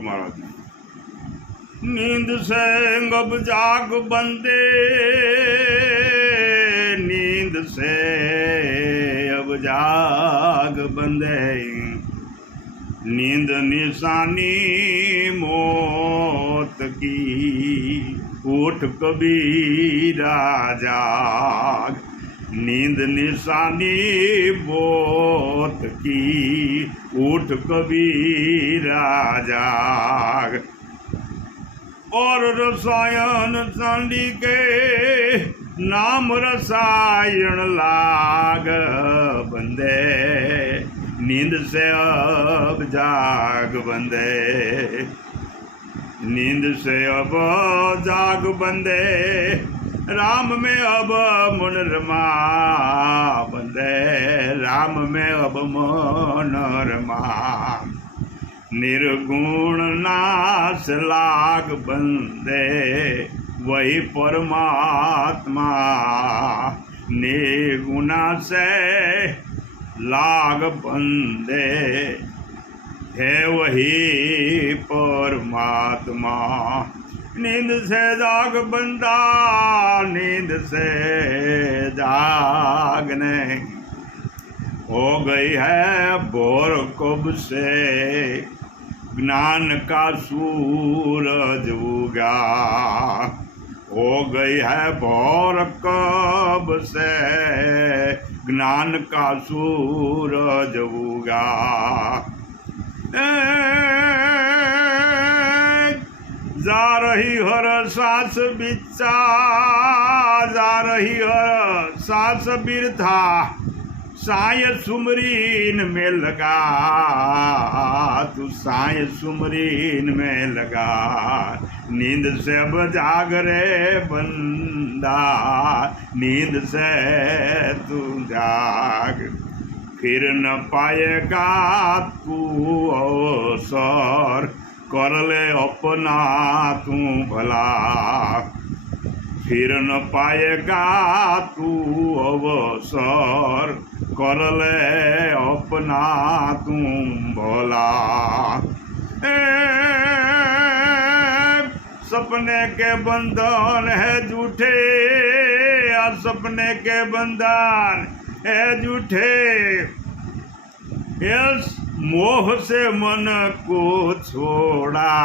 गुरु महाराज ने। नींद से अब जाग बंदे, नींद से अब जाग बंदे, नींद निशानी मौत की, उठ कबीरा जाग। नींद निशानी मौत की, उठ कबीरा जाग। और रसायन चांदी के नाम रसायन लाग बंदे, नींद से अब जाग बंदे, नींद से अब जाग बंदे, राम में अब मन रमा बंदे, राम में अब मन रमा। निर्गुण नाश लाग बंदे, वही परमात्मा, निर्गुणा से लाग बंदे, है वही परमात्मा। नींद से जाग बंदा, नींद से जागने हो गई है भोर कब से, ज्ञान का सूरज उगा। हो गई है भोर कब से, ज्ञान का सूरज उगा। जा रही हर सांस बिचा, जा रही हर सांस बिरथा, साय सुमरीन में लगा, तू साय सुमरीन में लगा। नींद से अब जाग रे बंदा, नींद से तू जाग। फिर न पाएगा तू अवसर, कर ले अपना तू भला। फिर न पाएगा तू अवसर, कर ले अपना तू भला। सपने के बंधन है झूठे, सपने के बंधन है झूठे, इस मोह से मन को छोड़ा,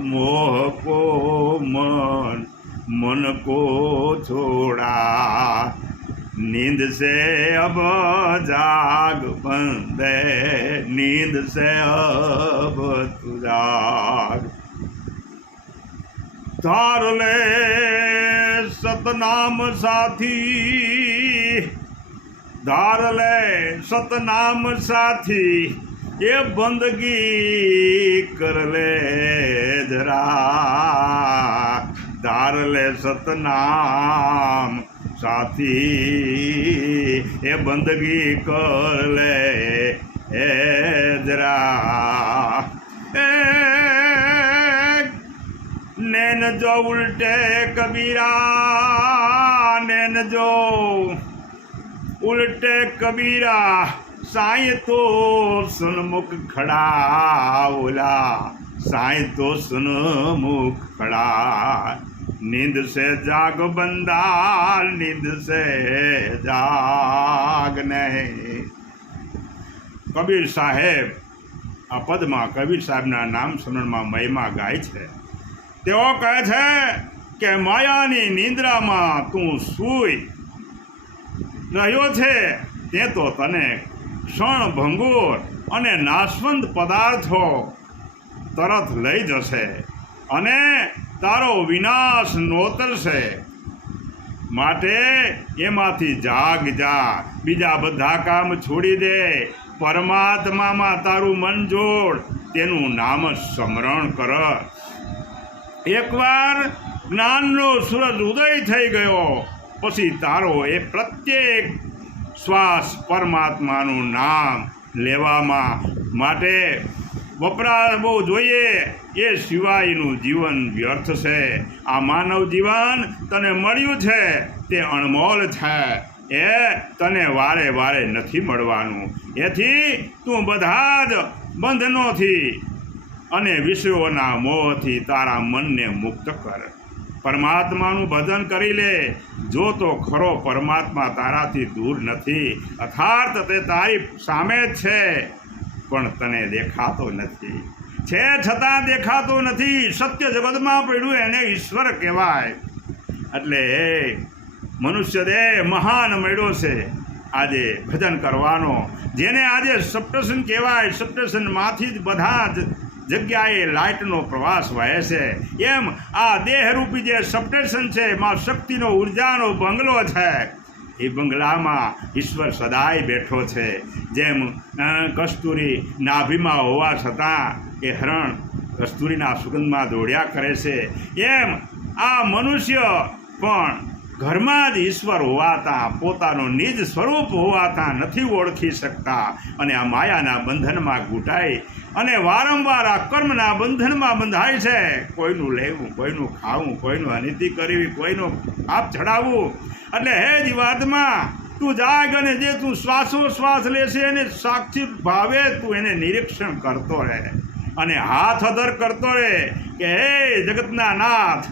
मोह को मन को छोड़ा। नींद से अब जाग बंदे, नींद से अब तू जाग। धार ले सतनाम साथी, धार ले सतनाम साथी, ये बंदगी कर ले जरा। धार ले सतनाम साथी, ये बंदगी कर ले जरा। नैन जो उल्टे कबीरा, नैन जो उल्टे कबीरा, साईं तो सन्मुख खड़ा बोला, साईं तो सन्मुख खड़ा। नींद से जाग बंदा, नींद से जाग नहीं। कबीर साहेब आ पदमा कबीर साहेबना नाम સ્મરણમાં મહિમા ગાય છે। તેઓ કહે છે કે માયાની નિંદ્રામાં તું સૂઈ રહ્યો છે, તે તો તને ક્ષણભંગુર અને નાશવંત પદાર્થો તરત લઈ જશે અને તારો વિનાશ નોતરશે। માટે એમાંથી જાગ જા, બીજા બધા કામ છોડી દે, પરમાત્મામાં તારું મન જોડ, તેનું નામ સ્મરણ કર। એકવાર જ્ઞાનનો સૂરજ ઉદય થઈ ગયો પછી તારો એ પ્રત્યેક શ્વાસ પરમાત્માનું નામ લેવામાં માટે વપરાવો જોઈએ, એ સિવાયનું જીવન વ્યર્થ છે। આ માનવ જીવન તને મળ્યું છે તે અણમોલ છે, એ તને વારે વારે નથી મળવાનું। એથી તું બધા જ બંધનોથી અને વિષયોના મોહથી તારા મનને મુક્ત કર. પરમાત્માનું ભજન કરી લે. જો તો ખરો પરમાત્મા તારાથી દૂર નથી, અર્થાત તે તારી સામે જ છે, પણ તને દેખાતો નથી. છે છતાં દેખાતો નથી. સત્ય જગતમાં પડ્યું એને ઈશ્વર કહેવાય. એટલે હે મનુષ્ય દેહ મહાન મળ્યો છે આજે ભજન કરવાનો, જેને આજે સપ્તશન કહેવાય. સપ્તશનમાંથી જ બધા જ જગ્યાએ લાઇટનો પ્રવાસ વહે છે. એમ આ દેહરૂપી જે સપ્ટેશન છે એમાં શક્તિનો ઉર્જાનો બંગલો છે. એ બંગલામાં ઈશ્વર સદાય બેઠો છે. જેમ કસ્તુરી નાભીમાં હોવા છતાં એ હરણ કસ્તુરીના સુગંધમાં દોડ્યા કરે છે, એમ આ મનુષ્ય પણ ઘરમાં જ ઈશ્વર હોવાતા, પોતાનું નિજ સ્વરૂપ હોવાતા નથી ઓળખી શકતા, અને આ માયાના બંધનમાં ઘૂંટાઈ અને વારંવાર આ કર્મના બંધનમાં બંધાય છે. કોઈનું લેવું, કોઈનું ખાવું, કોઈનું અનિતિ કરવી, કોઈનું પાપ ચડાવવું. એટલે હે જીવાત્મા, તું જાગ અને જે તું શ્વાસોશ્વાસ લેશે એને સાક્ષી ભાવે તું એને નિરીક્ષણ કરતો રહે અને હાથ અધર કરતો રહે કે હે જગતના નાથ,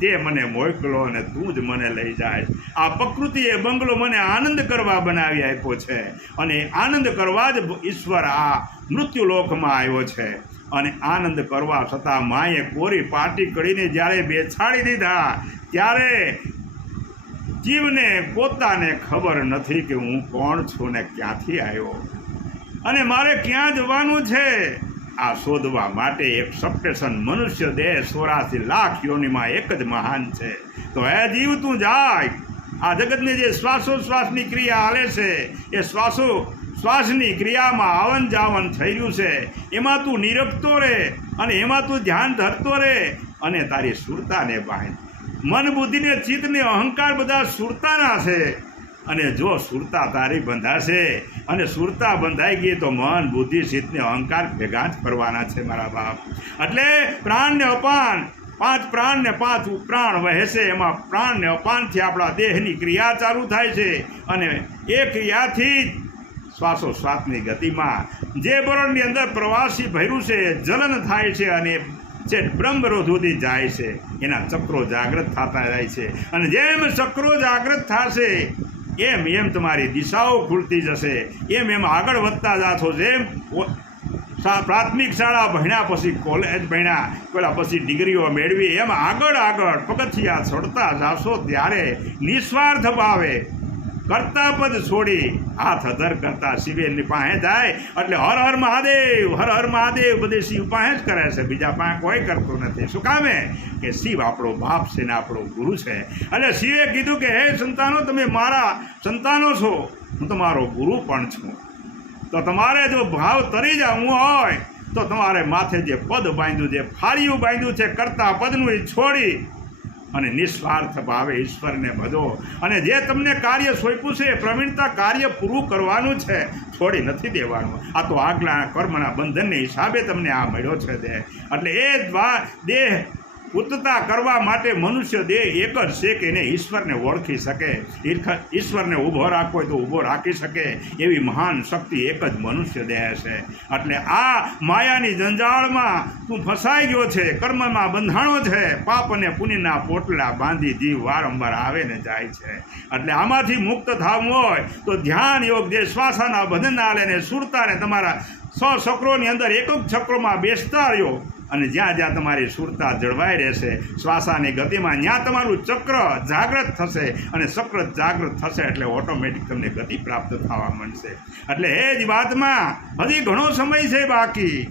તે મને મોકલો અને તું જ મને લઈ જાય. આ પ્રકૃતિએ બંગલો મને આનંદ કરવા બનાવી આપ્યો છે, અને આનંદ કરવા જ ઈશ્વર આ મૃત્યુલોકમાં આવ્યો છે. અને આનંદ કરવા છતાં માએ કોરી પાટી કરીને જ્યારે બેસાડી દીધા, ત્યારે જીવને પોતાને ખબર નથી કે હું કોણ છું ને ક્યાંથી આવ્યો અને મારે ક્યાં જવાનું છે. આ શોધવા માટે એક સપ્ટેશન મનુષ્ય દેહ 84 લાખ યોનિમાં એક જ મહાન છે. તો હે જીવ તું જાય. આ જગતની જે શ્વાસોશ્વાસની ક્રિયા હાલે છે, એ શ્વાસોશ્વાસની ક્રિયામાં આવન જાવન થઈ રહ્યું છે, એમાં તું નિરખતો રહે અને એમાં તું ધ્યાન ધરતો રહે અને તારી સુરતાને બાંધ. મન બુદ્ધિને ચિત્તને અહંકાર બધા સુરતાના છે, અને જો સુરતા તારી બંધાશે અને સુરતા બંધાઈ ગઈ તો મન બુદ્ધિ ચિત્તને અહંકાર ભેગા જ કરવાના છે મારા બાપ. એટલે પ્રાણને અપાન, 5 પ્રાણને 5 પ્રાણ વહે છે. એમાં પ્રાણને અપાનથી આપણા દેહની ક્રિયા ચાલુ થાય છે, અને એ ક્રિયાથી જ શ્વાસોશ્વાસની ગતિમાં જે બરણની અંદર પ્રવાસી ભર્યું છે જલન થાય છે, અને જે બ્રહ્મરોધ સુધી જાય છે. એના ચક્રો જાગૃત થતા જાય છે, અને જેમ ચક્રો જાગૃત થશે એમ એમ તમારી દિશાઓ ખુલતી જશે, એમ આગળ વધતા જાશો. જેમ પ્રાથમિક શાળા ભણ્યા પછી કોલેજ ભણ્યા, પેલા પછી ડિગ્રીઓ મેળવી, એમ આગળ પગથિયા ચડતા જાશો ત્યારે નિસ્વાર્થ ભાવે કરતા પદ છોડી હાથ અધર કરતા શિવેરની પાસે જાય. એટલે હર હર મહાદેવ, હર હર મહાદેવ બધે શિવ પાસે જ કરે છે, બીજા પાસે કોઈ કરતું નથી. શું કામે કે શિવ આપણો બાપ છે ને આપણો ગુરુ છે. એટલે શિવે કીધું કે હે સંતાનો, તમે મારા સંતાનો છો, હું તમારો ગુરુ પણ છું. તો તમારે જો ભાવ તરી જવું હોય તો તમારે માથે જે પદ બાંધ્યું, જે ફાળિયું બાંધ્યું છે કરતા પદનું એ છોડી અને નિસ્વાર્થ ભાવે ઈશ્વરને ભજો. અને જે તમને કાર્ય સોંપ્યું છે, પ્રવીણતા કાર્ય પૂરું કરવાનું છે, છોડી નથી દેવાનું. આ તો આગલા કર્મના બંધનને હિસાબે તમને આ મળ્યો છે દેહ. એટલે એ દેહ ઉત્તતા કરવા માટે મનુષ્ય દેહ એક જ છે કે એને ઈશ્વરને ઓળખી શકે, ઈશ્વરને ઊભો રાખવો હોય તો ઊભો રાખી શકે, એવી મહાન શક્તિ એક જ મનુષ્ય દેહ છે. એટલે આ માયાની જંજાળમાં તું ફસાઈ ગયો છે, કર્મમાં બંધાણો છે, પાપ અને પુણ્યના પોટલા બાંધી જીવ વારંવાર આવે ને જાય છે. એટલે આમાંથી મુક્ત થવું હોય તો ધ્યાન યોગ જે શ્વાસાના ભજનના લઈને સુરતાને તમારા 100 ચક્રોની અંદર એક જ ચક્રમાં બેસતા રહ્યો, અને જ્યાં જ્યાં તમારી સુરતા જળવાઈ રહેશે શ્વાસાની ગતિમાં, ત્યાં તમારું ચક્ર જાગૃત થશે, અને ચક્ર જાગૃત થશે એટલે ઓટોમેટિક તમને ગતિ પ્રાપ્ત થવા મળશે. એટલે એ જ વાતમાં હજી ઘણો સમય છે બાકી.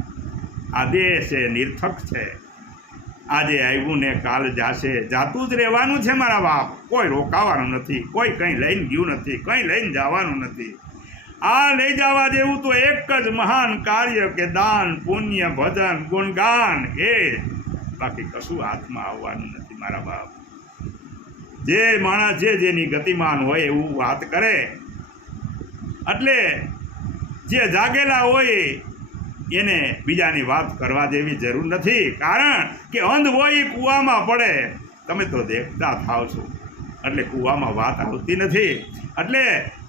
આ દેહ છે નિર્થક છે, આજે આવ્યું ને કાલ જાશે, જાતું જ રહેવાનું છે મારા બાપ. કોઈ રોકાવાનું નથી, કોઈ કંઈ લઈને ગયું નથી, કંઈ લઈને જવાનું નથી. આ લઈ જવા જેવું તો એક જ મહાન કાર્ય કે દાન, પુણ્ય, ભજન, ગુણગાન, એ બાકી કશું હાથમાં આવવાનું નથી મારા બાપ. જે માણસ જેની ગતિમાન હોય એવું વાત કરે, એટલે જે જાગેલા હોય એને બીજાની વાત કરવા જેવી જરૂર નથી. કારણ કે અંધ હોય કૂવામાં પડે, તમે તો દેખતા થાવ છો એટલે કૂવામાં વાત આવતી નથી. એટલે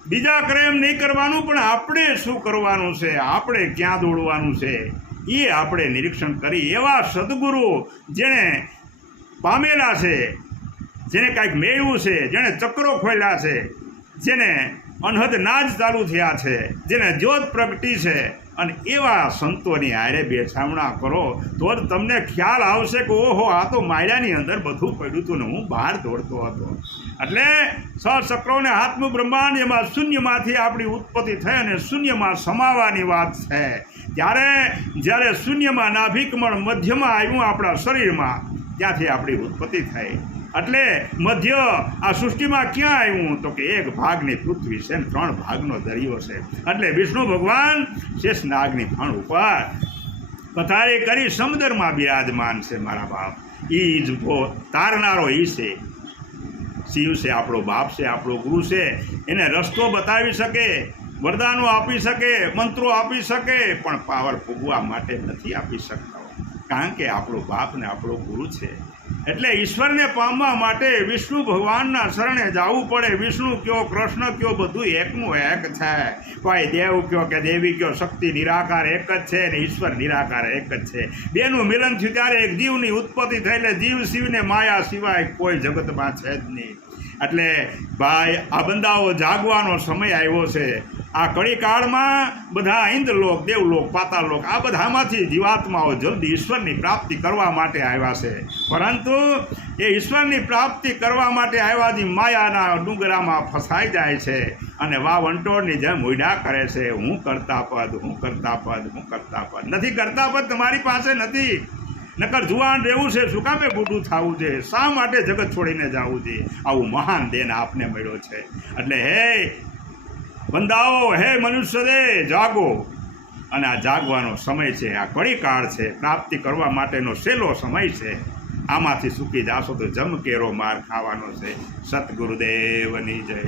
બીજા કરે એમ નહીં કરવાનું, પણ આપણે શું કરવાનું છે, આપણે ક્યાં દોડવાનું છે એ આપણે નિરીક્ષણ કરી એવા સદગુરુ જેણે પામેલા છે, જેને કાંઈક મેળવ્યું છે, જેણે ચક્રો ખોલ્યા છે, જેને અનહદ નાજ ચાલુ થયા છે, જેને જ્યોત પ્રગટી છે, અને એવા સંતોની હારે બેસામણા કરો તો જ તમને ખ્યાલ આવશે કે ઓહો આ તો માળિયાની અંદર બધું પડ્યું હતું ને હું બહાર દોડતો હતો. એટલે સચક્રોને હાથનું બ્રહ્માંડ એમાં શૂન્યમાંથી આપણી ઉત્પત્તિ થઈ અને શૂન્યમાં સમાવાની વાત છે. જ્યારે શૂન્યમાં નાભિકમણ મધ્યમાં આવ્યું આપણા શરીરમાં, ત્યાંથી આપણી ઉત્પત્તિ થઈ. એટલે મધ્ય આ સૃષ્ટિમાં ક્યાં આવ્યું તો કે એક ભાગની પૃથ્વી છે ને 3 ભાગનો દરિયો છે. એટલે વિષ્ણુ ભગવાન શેષનાગની ફણ ઉપર પથારી કરી સમુદ્રમાં બિરાજમાન છે. મારા બાપ એ જ તારનારો એ છે. શિવ છે, આપણો બાપ છે, આપણો ગુરુ છે. એને રસ્તો બતાવી શકે, વરદાનો આપી શકે, મંત્રો આપી શકે, પણ પાવર પૂગવા માટે નથી આપી શકતો, કારણ કે આપણો બાપ ને આપણો ગુરુ છે. એટલે ઈશ્વરને પામવા માટે વિષ્ણુ ભગવાનના શરણે જવું પડે. વિષ્ણુ કયો, કૃષ્ણ કયો, બધું એકનું એક છે. કોઈ દેવ કયો કે દેવી કયો, શક્તિ નિરાકાર એક જ છે ને ઈશ્વર નિરાકાર એક જ છે. બેનું મિલન થયું ત્યારે એક જીવની ઉત્પત્તિ થઈ. એટલે જીવ શિવને માયા સિવાય કોઈ જગતમાં છે જ નહીં. એટલે ભાઈ આ બંદાઓ જાગવાનો સમય આવ્યો છે. આ કળીકાળમાં બધા ઇન્દ્રલોક, દેવલોક, પાતાળલોક આ બધામાંથી જીવાત્માઓ જલ્દી ઈશ્વરની પ્રાપ્તિ કરવા માટે આવ્યા છે. પરંતુ એ ઈશ્વરની પ્રાપ્તિ કરવા માટે આવ્યાથી માયાના ડુંગરામાં ફસાઈ જાય છે અને વંટોળની જેમ ઉડા કરે છે. હું કરતા પદ, હું કરતા પદ, હું કરતા પદ. નથી કરતા પદ તમારી પાસે નથી. નકર જુવાન રહેવું છે, શું કામે બુઢું થવું છે, શા માટે જગત છોડીને જવું છે? આવું મહાન દેન આપને મળ્યો છે. એટલે હે બંદાઓ, હે મનુષ્ય દે, જાગો. અને આ જાગવાનો સમય છે, આ કળીકાળ છે, પ્રાપ્તિ કરવા માટેનો સહેલો સમય છે. આમાંથી ચૂકી જાશો તો જમકેરો માર ખાવાનો છે. સતગુરુદેવની જય.